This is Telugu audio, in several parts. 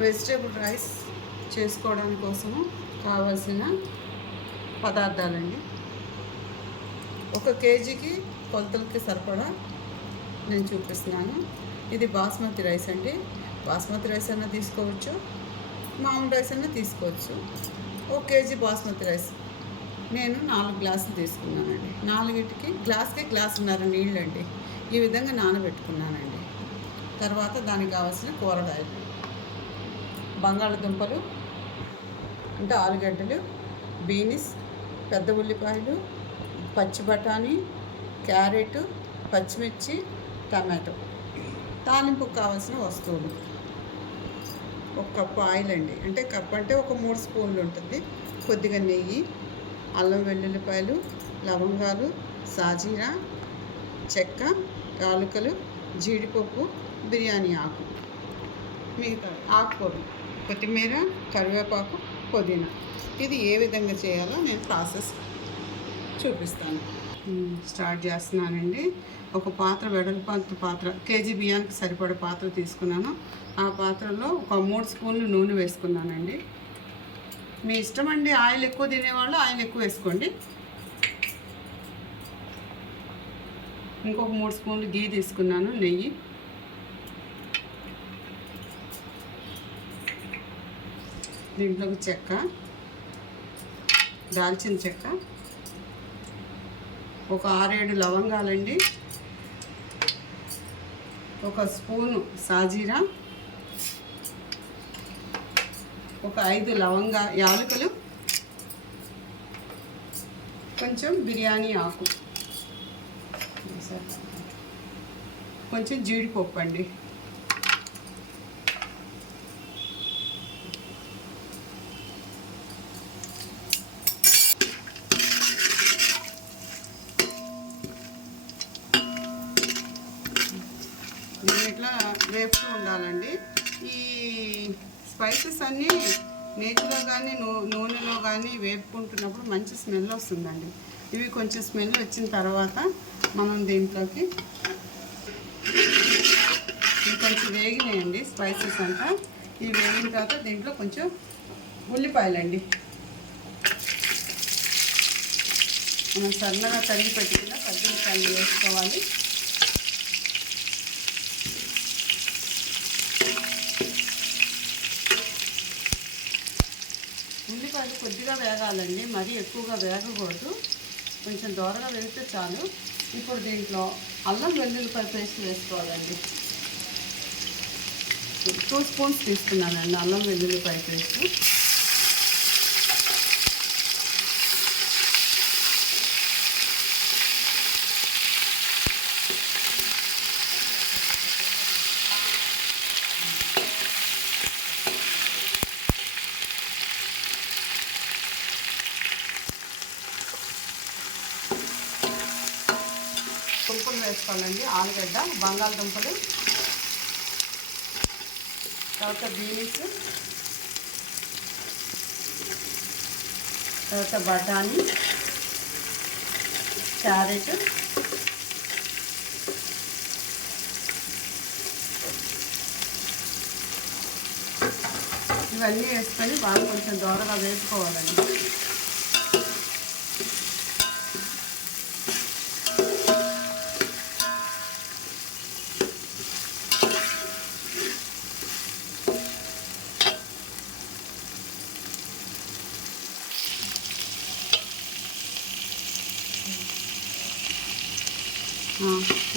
వెజిటేబుల్ రైస్ చేసుకోవడానికి కోసము కావాల్సిన పదార్థాలండి. 1 కేజీకి కొలతలకి సరిపడా నేను చూపిస్తున్నాను. ఇది బాస్మతి రైస్ అండి. బాస్మతి రైస్ అయినా తీసుకోవచ్చు, మామూలు రైస్ అయినా తీసుకోవచ్చు. 1 కేజీ బాస్మతి రైస్ నేను 4 గ్లాసులు తీసుకున్నానండి. 4కి గ్లాస్కి గ్లాసున్నర నీళ్ళండి. ఈ విధంగా నానబెట్టుకున్నానండి. తర్వాత దానికి కావాల్సిన కూరగాయలు: బంగాళదుంపలు అంటే ఆలుగడ్డలు, బీన్స్, పెద్ద ఉల్లిపాయలు, పచ్చి బఠానీ, క్యారెట్, పచ్చిమిర్చి, టమాటో. తాలింపుకు కావాల్సిన వస్తువులు: 1 కప్పు ఆయిల్ అండి. అంటే కప్ అంటే ఒక 3 స్పూన్లు ఉంటుంది. కొద్దిగా నెయ్యి, అల్లం వెల్లుల్లిపాయలు, లవంగాలు, సాజీరా, చెక్క, యాలకులు, జీడిపప్పు, బిర్యానీ ఆకు, మిగతా ఆకుకూరలు, కొత్తిమీర, కరివేపాకు, పుదీనా. ఇది ఏ విధంగా చేయాలో నేను ప్రాసెస్ చూపిస్తాను. స్టార్ట్ చేస్తున్నానండి. ఒక పాత్ర, వెడల్పాంత పాత్ర, కేజీ బియ్యానికి సరిపడే పాత్ర తీసుకున్నాను. ఆ పాత్రలో ఒక 3 స్పూన్లు నూనె వేసుకున్నానండి. మీ ఇష్టం అండి. ఆయిల్ ఎక్కువ తినేవాళ్ళు ఆయిల్ ఎక్కువ వేసుకోండి. ఇంకొక 3 స్పూన్లు గీ తీసుకున్నాను, నెయ్యి. దీంట్లోకి చెక్క, దాల్చిన చెక్క, ఒక 6-7 లవంగాలండి, 1 స్పూను సాజీరా, ఒక 5 యాలకులు, కొంచెం బిర్యానీ ఆకు, కొంచెం జీడిపప్పు అండి. ఇట్లా వేపుతూ ఉండాలండి. ఈ స్పైసెస్ అన్నీ నేతిలో కానీ నూనెలో కానీ వేపుకుంటున్నప్పుడు మంచి స్మెల్ వస్తుందండి. ఇవి కొంచెం స్మెల్ వచ్చిన తర్వాత మనం దీంట్లోకి ఇవి కొంచెం వేగినాయండి స్పైసెస్ అంతా. ఇవి వేగిన తర్వాత దీంట్లో కొంచెం ఉల్లిపాయలండి, మనం సన్నగా తరిగి పెట్టుకున్న పచ్చిమిరపకాయలు వేసుకోవాలి. ఉల్లిపాయలు కొద్దిగా వేగాలండి, మరీ ఎక్కువగా వేగకూడదు. కొంచెం దోరగా వేగితే చాలు. ఇప్పుడు దీంట్లో అల్లం వెల్లుల్లిపాయ పేస్ట్ వేసుకోవాలండి. 2 స్పూన్స్ తీసుకున్నానండి అల్లం వెల్లుల్లిపాయ పేస్ట్. దుంపలు వేసుకోవాలండి. ఆలుగడ్డ, బంగాళదుంపలు, తర్వాత బీన్స్, తర్వాత బఠానీ, క్యారెట్, ఇవన్నీ వేసుకొని బాగా కొంచెం దోరగా వేసుకోవాలండి.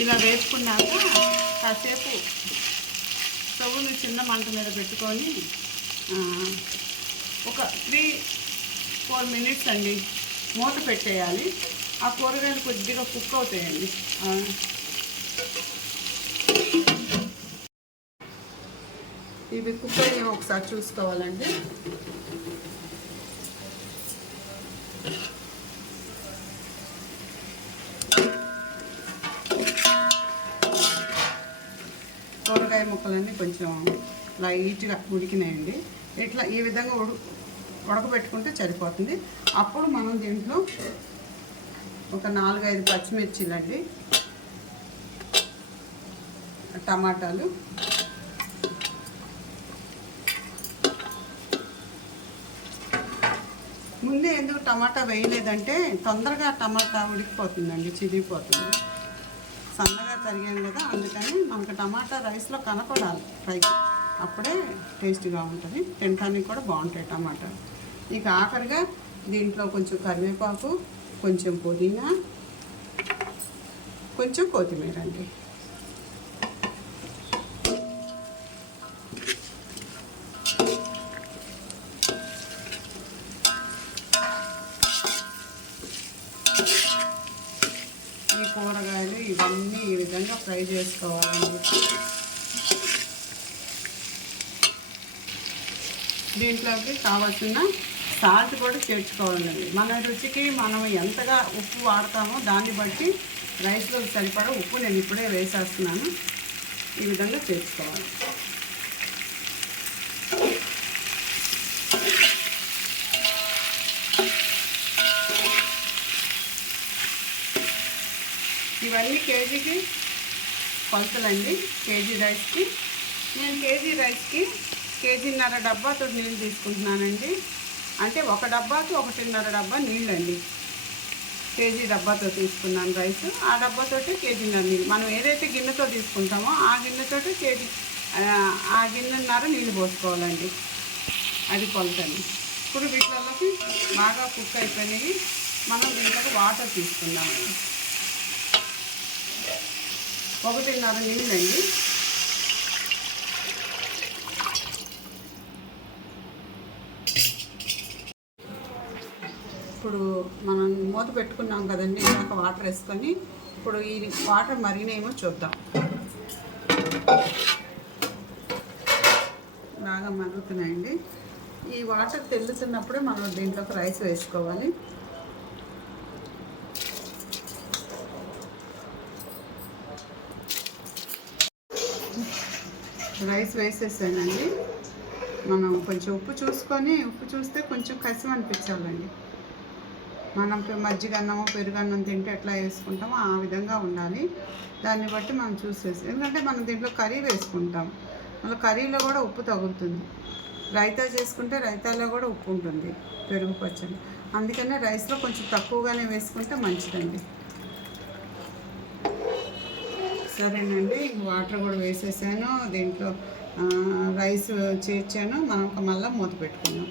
ఇలా వేసుకున్నాక కాసేపు స్టవ్ను చిన్న మంట మీద పెట్టుకొని ఒక 3-4 మినిట్స్ అండి మూత పెట్టేయాలి. ఆ కూరగాయలు కొద్దిగా కుక్ అవుతాయండి. ఇవి కుక్ అయ్యి ఒకసారి చూసుకోవాలండి. కూరగాయ ముక్కలన్నీ కొంచెం లైట్గా ఉడికినాయండి. ఇట్లా ఈ విధంగా ఉడకబెట్టుకుంటే సరిపోతుంది. అప్పుడు మనం దీంట్లో ఒక 4-5 పచ్చిమిర్చిలండి, టమాటాలు, ముందే ఎందుకు టమాటా వేయలేదంటే తొందరగా టమాటా ఉడికిపోతుందండి, చిరిగిపోతుంది. సన్నగా తరిగాను కదా, అందుకని మనకు టమాటా రైస్లో కనపడాలి పైకి, అప్పుడే టేస్ట్గా ఉంటుంది, తినడానికి కూడా బాగుంటాయి టమాటా. ఇక ఆఖరిగా దీంట్లో కొంచెం కరివేపాకు, కొంచెం పుదీనా, కొంచెం కొత్తిమీర అండి. ఈ కూరగాయలు ఇవన్నీ ఈ విధంగా ఫ్రై చేసుకోవాలండి. దీంట్లోకి కావాల్సిన సాల్ట్ కూడా చేర్చుకోవాలండి. మన రుచికి మనం ఎంతగా ఉప్పు వాడతామో దాన్ని బట్టి రైస్లో సరిపడా ఉప్పు నేను ఇప్పుడే వేసేస్తున్నాను. ఈ విధంగా చేర్చుకోవాలి. ఇవన్నీ కేజీకి కొలతలండి. కేజీ రైస్కి నేను కేజీన్నర డబ్బాతో నీళ్ళు తీసుకుంటున్నానండి. అంటే ఒక డబ్బాకి 1.5 డబ్బా నీళ్ళండి. కేజీ డబ్బాతో తీసుకున్నాను రైస్, ఆ డబ్బాతోటి కేజీన్నర నీళ్ళు. మనం ఏదైతే గిన్నెతో తీసుకుంటామో ఆ గిన్నెతోటి ఆ గిన్నెన్నర నీళ్ళు పోసుకోవాలండి. అది కొలతని. ఇప్పుడు వీటిలోకి బాగా కుక్ అయిపోయినాయి. మనం దీంట్లోకి వాటర్ తీసుకుందామండి. 1.5 నీళ్ళండి. ఇప్పుడు మనం మూత పెట్టుకున్నాం కదండి, ఇందాక వాటర్ వేసుకొని ఇప్పుడు ఈ వాటర్ మరిగినేమో చూద్దాం. బాగా మరుగుతున్నాయండి. ఈ వాటర్ తెల్లుతున్నప్పుడే మనం దీంట్లోకి రైస్ వేసుకోవాలి. రైస్ వేసేసానండి. మనం కొంచెం ఉప్పు చూస్తే కొంచెం కసిం అనిపించాలండి. మనం మజ్జిగన్నం, పెరుగన్నం తింటే ఎట్లా వేసుకుంటామో ఆ విధంగా ఉండాలి. దాన్ని బట్టి మనం చూసేసి, ఎందుకంటే మనం దీంట్లో కర్రీ వేసుకుంటాం, మళ్ళీ కర్రీలో కూడా ఉప్పు తగులుతుంది. రైతా చేసుకుంటే రైతాలో కూడా ఉప్పు ఉంటుంది, పెరుగు పచ్చడి. అందుకనే రైస్లో కొంచెం తక్కువగానే వేసుకుంటే మంచిదండి. సరేనండి, వాటర్ కూడా వేసేసాను, దీంట్లో రైస్ చేర్చాను. మనం మళ్ళీ మూత పెట్టుకున్నాం.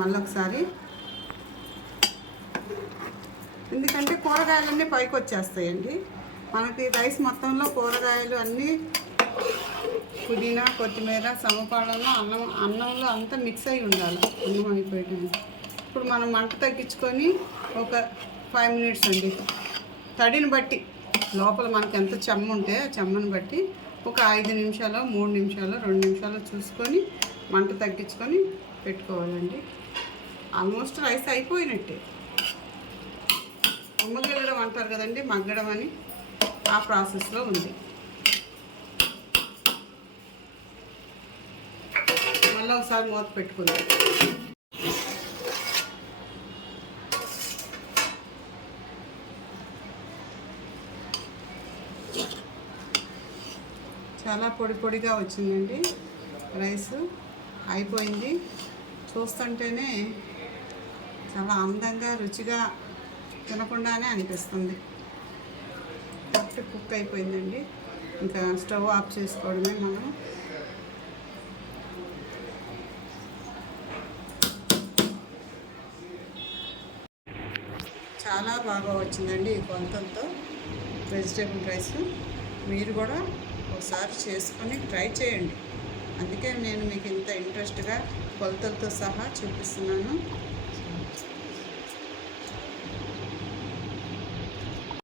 మళ్ళీ ఒకసారి, ఎందుకంటే కూరగాయలన్నీ పైకి వచ్చేస్తాయండి. మనకి రైస్ మొత్తంలో కూరగాయలు అన్నీ, పుదీనా, కొత్తిమీర సమపాలంలో అన్నంలో అంతా మిక్స్ అయి ఉండాలి. అన్నం అయిపోయడానికి ఇప్పుడు మనం మంట తగ్గించుకొని ఒక 5 మినిట్స్ అండి, తడిని బట్టి లోపల మనకి ఎంత చెమ్మ ఉంటే ఆ చెమ్మని బట్టి ఒక 5 నిమిషాలు, 3 నిమిషాలు, 2 నిమిషాలు చూసుకొని మంట తగ్గించుకొని పెట్టుకోవాలండి. ఆల్మోస్ట్ రైస్ అయిపోయినట్టే. ఉమ్మగిల్లడం అంటారు కదండి, మగ్గడం అని, ఆ ప్రాసెస్లో ఉంది. మళ్ళీ ఒకసారి మూత పెట్టుకుందాం. చాలా పొడిగా వచ్చిందండి రైస్. అయిపోయింది. చూస్తుంటేనే చాలా అందంగా, రుచిగా, తినకుండానే అనిపిస్తుంది. కరెక్ట్ కుక్ అయిపోయిందండి. ఇంకా స్టవ్ ఆఫ్ చేసుకోవడమే మనం. చాలా బాగా వచ్చిందండి ఈ కొలతలతో వెజిటేబుల్ రైస్. మీరు కూడా ఒకసారి చేసుకొని ట్రై చేయండి. అందుకే నేను మీకు ఇంత ఇంట్రెస్ట్గా కొలతలతో సహా చూపిస్తున్నాను.